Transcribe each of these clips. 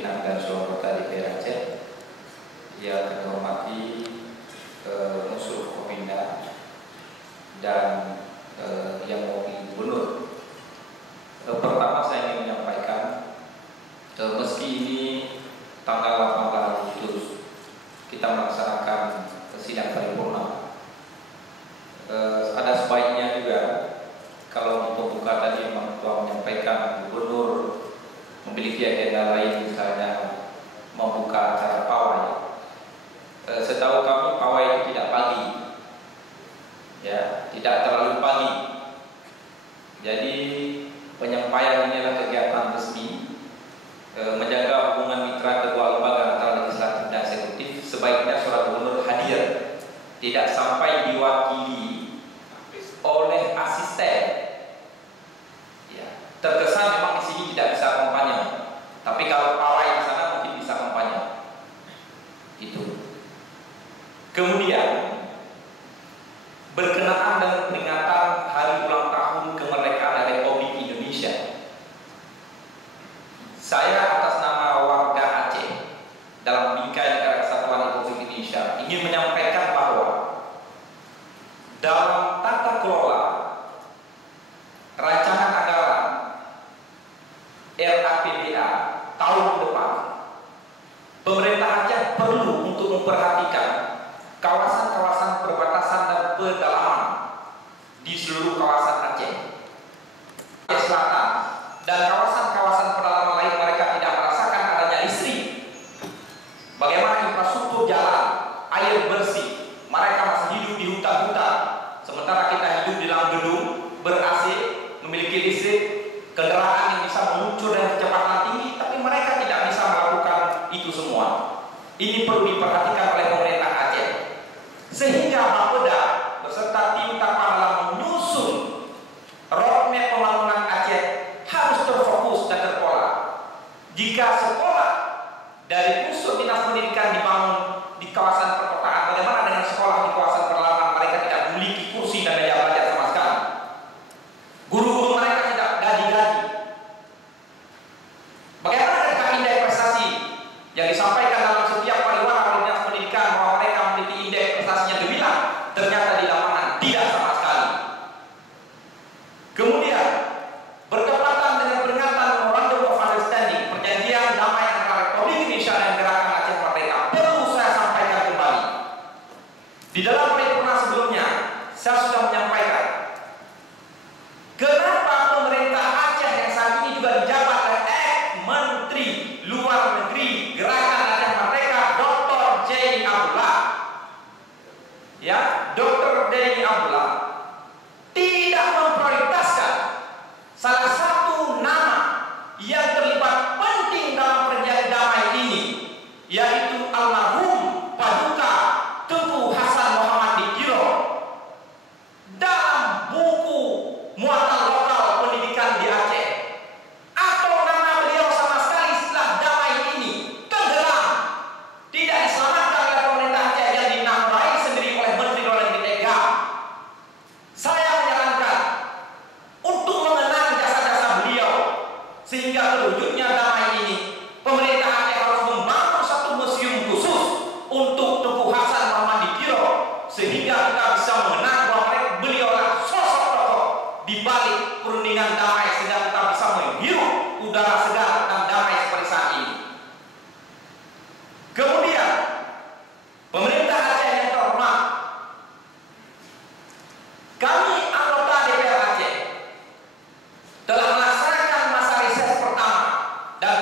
pimpinan dan seluruh anggota DPR Aceh, yang kami hormati unsur Kopimda dan yang mewakili gubernur. Pertama saya ingin menyampaikan, meski ini tanggal 18 Agustus kita melaksanakan sidang paripurna, ada sebaiknya juga kalau untuk pembuka tadi memang telah menyampaikan gubernur memiliki agenda lain, misalnya membuka acara pawai. Setahu kami pawai itu tidak pagi, ya, tidak terlalu pagi. Jadi penyampaian ini adalah kegiatan resmi, menjaga hubungan mitra kedua lembaga antara legislatif dan eksekutif. Sebaiknya surat gubernur hadir, tidak sampai diwakili oleh asisten. Ya, terkesan memang di sini tidak bisa kampanye, tapi kalau pawai di sana mungkin bisa kampanye. Itu. Kemudian berkenaan dengan peringatan hari ulang tahun kemerdekaan Republik Indonesia, saya atas nama warga Aceh dalam bingkai Negara Kesatuan Republik Indonesia ingin menyampaikan bahwa dalam tata kelola rancangan anggaran RAPBA tahun depan, pemerintah Aceh perlu untuk memperhatikan kawasan-kawasan perbatasan dan pedalaman di seluruh kawasan Aceh Selatan dan kawasan-kawasan pedalaman lain. Mereka tidak merasakan adanya listrik. Bagaimana infrastruktur jalan, air bersih? Mereka masih hidup di hutan-hutan, sementara kita hidup di dalam gedung ber-AC, memiliki listrik, kendaraan yang bisa meluncur dengan kecepatan tinggi, tapi mereka tidak bisa melakukan itu semua. Ini perlu diperhatikan oleh pemerintah Aceh, sehingga Bapeda beserta tim Tapan dalam menyusun roadmap pembangunan Aceh harus terfokus dan terpola. Jika sekolah dari unsur dinas pendidikan dibangun di kawasan perkotaan, bagaimana dengan sekolah di kawasan pedalaman? Mereka tidak memiliki kursi dan meja belajar sama sekali. Guru-guru mereka tidak gaji-gaji. Bagaimana dengan indeks prestasi yang disampaikan dalam setiap pariwara oleh dinas pendidikan bahwa mereka memiliki indeks prestasinya gemilang? Ternyata di lapangan tidak sama sekali. Kemudian bertepatan dengan peringatan Memorandum of Understanding, perjanjian damai antara Republik Indonesia dan Gerakan Aceh Merdeka, perlu saya sampaikan kembali. Di dalam paripurna sebelumnya saya sudah menyampaikan kenapa pemerintah Aceh yang saat ini juga dijabat oleh Menteri Luar Negeri Gerakan Aceh Merdeka, Dr. J. Abdullah, ya, Dr. J. Abdullah tidak memprioritaskan salah satu nama yang terlibat penting dalam perjanjian damai ini, yaitu almarhum Paduka Tengku Hasan Muhammad Dikiro. Dalam buku muatan lokal pendidikan di Aceh, atau nama beliau sama sekali setelah damai ini tenggelam, tidak diselamatkan oleh pemerintah Aceh yang dinamai sendiri oleh Menteri Luar Negeri Tega. Saya menyarankan untuk mengenang jasa-jasa beliau, sehingga terwujudnya damai ini, pemerintah Aceh harus membangun satu museum khusus untuk Tengku Hasan Muhammad Dikiro, sehingga kita bisa mengenang bahwa beliaulah sosok tokoh di balik perundingan damai, sehingga kita bisa menghirup udara segar dan damai seperti saat ini. Kemudian pemerintah Aceh yang terhormat, kami anggota DPR Aceh telah melaksanakan masa reses pertama dan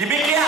Demikian